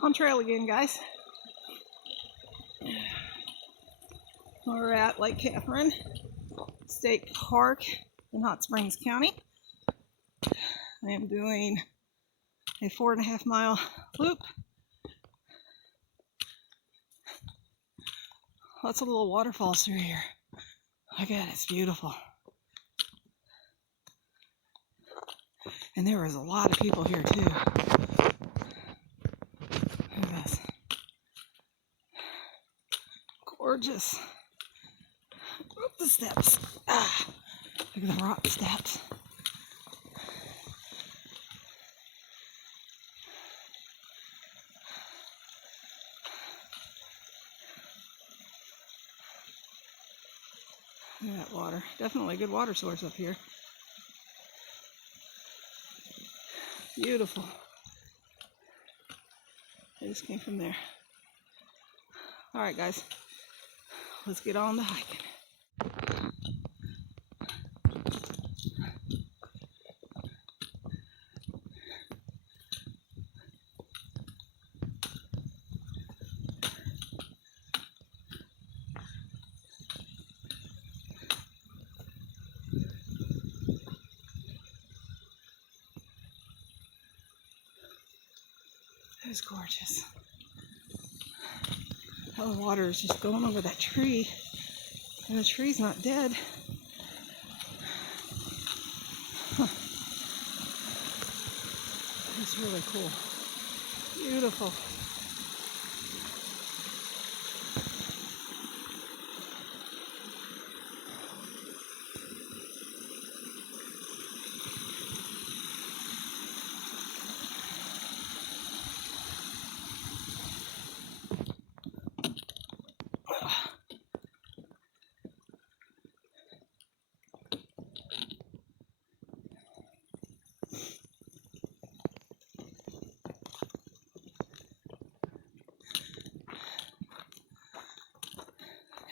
On trail again, guys. We're at Lake Catherine State Park in Hot Springs County. I am doing a 4.5 mile loop. Lots of little waterfalls through here. Look at it, it's beautiful. And there was a lot of people here too. Look at this. Gorgeous. Up the steps. Look at the rock steps. Look at that water. Definitely a good water source up here. Beautiful. I just came from there. All right, guys. Let's get on to hiking. That is gorgeous. How the water is just going over that tree, and the tree's not dead. It's really cool. Beautiful.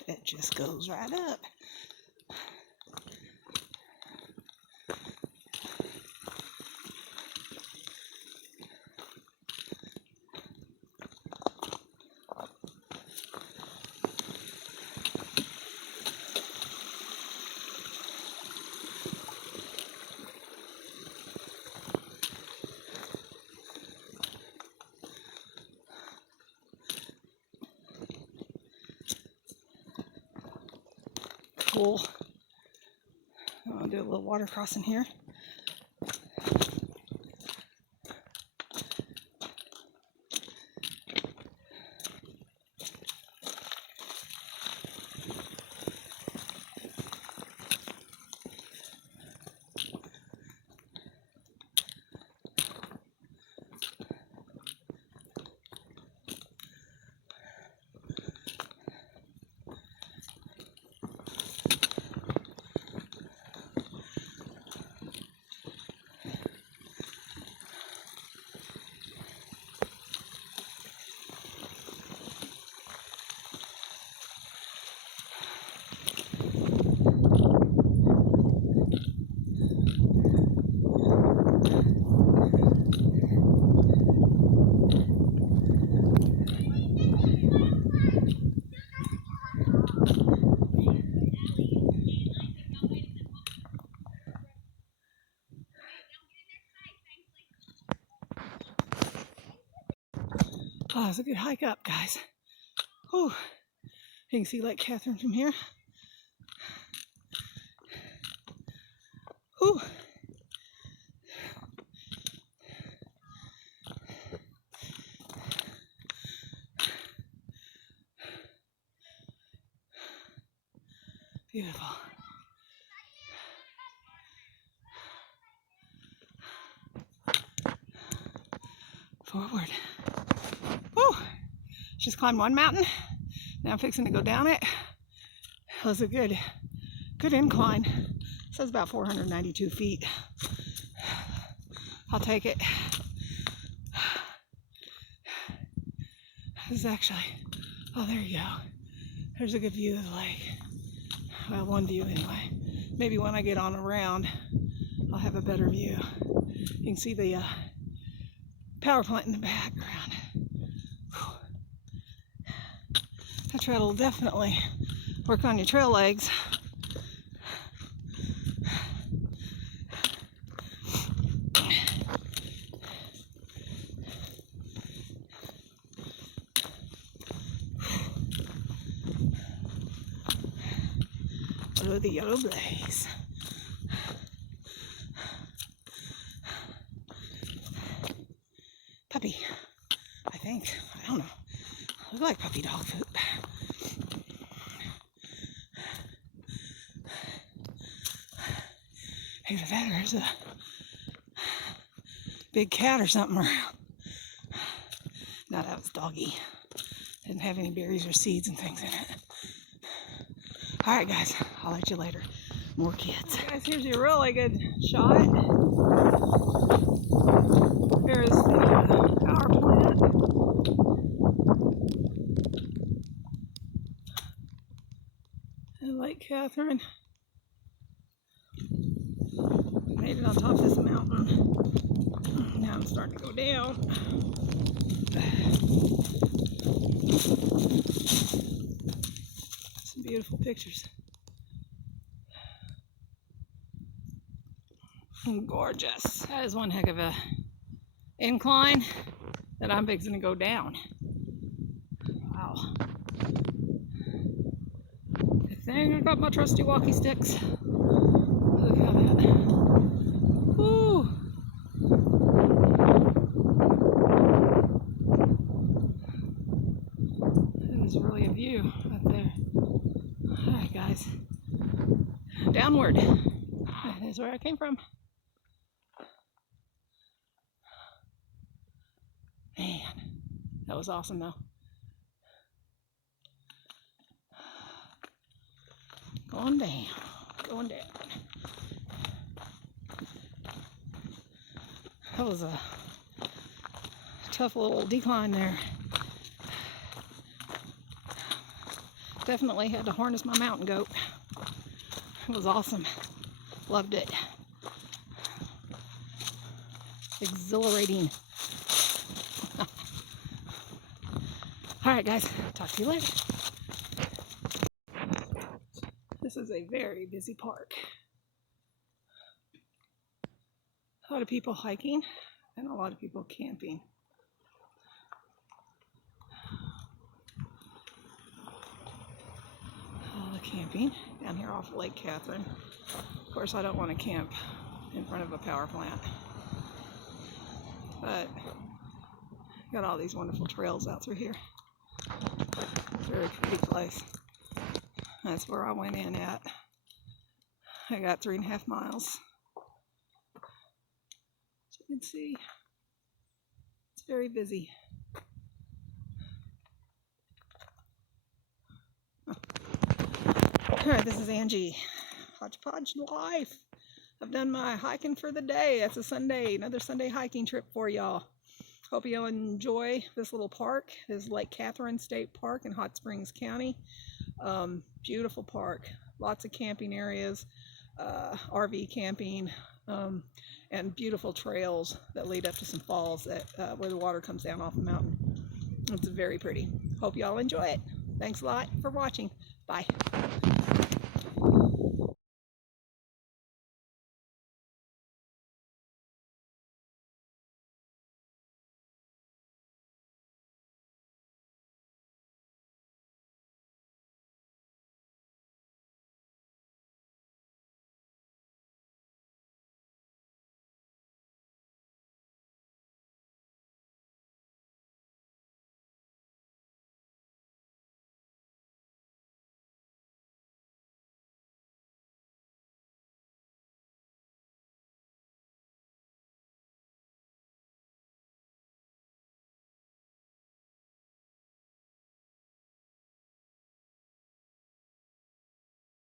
It just goes right up. Cool. I'll do a little water crossing here. Oh, it's a good hike up, guys. Oh, you can see Lake Catherine from here. Oh. Beautiful. Forward. Oh, just climbed one mountain. Now I'm fixing to go down it. It was a good incline. It says about 492 feet. I'll take it. This is actually, oh, there you go. There's a good view of the lake. Well, one view anyway. Maybe when I get on around, I'll have a better view. You can see the power plant in the background. That trail will definitely work on your trail legs. Follow the yellow blaze. Puppy, I think. I don't know. Look like puppy dog food. Either that or there's a big cat or something around. No, that was doggy. Didn't have any berries or seeds and things in it. Alright guys, I'll let you later. More kids. Guys, here's your really good shot. There's the power plant. And Lake Catherine. Made it on top of this mountain. Now I'm starting to go down. Some beautiful pictures. Gorgeous. That is one heck of a incline that I'm fixing to go down. Wow. Good thing I got my trusty walkie sticks. Look how that. Woo! That is really a view right there. Alright guys. Downward. That is where I came from. Man, that was awesome though. Going down, going down. That was a tough little decline there. Definitely had to harness my mountain goat. It was awesome. Loved it. Exhilarating. Alright guys, talk to you later. This is a very busy park. A lot of people hiking and a lot of people camping. All the camping down here off Lake Catherine. Of course, I don't want to camp in front of a power plant. But got all these wonderful trails out through here. Very pretty place. That's where I went in at. I got 3.5 miles. As you can see, it's very busy. Alright, this is Angie. Hodgepodge Life. I've done my hiking for the day. It's a Sunday, another Sunday hiking trip for y'all. Hope you'll enjoy this little park. This is Lake Catherine State Park in Hot Springs County. Beautiful park. Lots of camping areas, RV camping, and beautiful trails that lead up to some falls that where the water comes down off the mountain. It's very pretty. Hope y'all enjoy it. Thanks a lot for watching. Bye.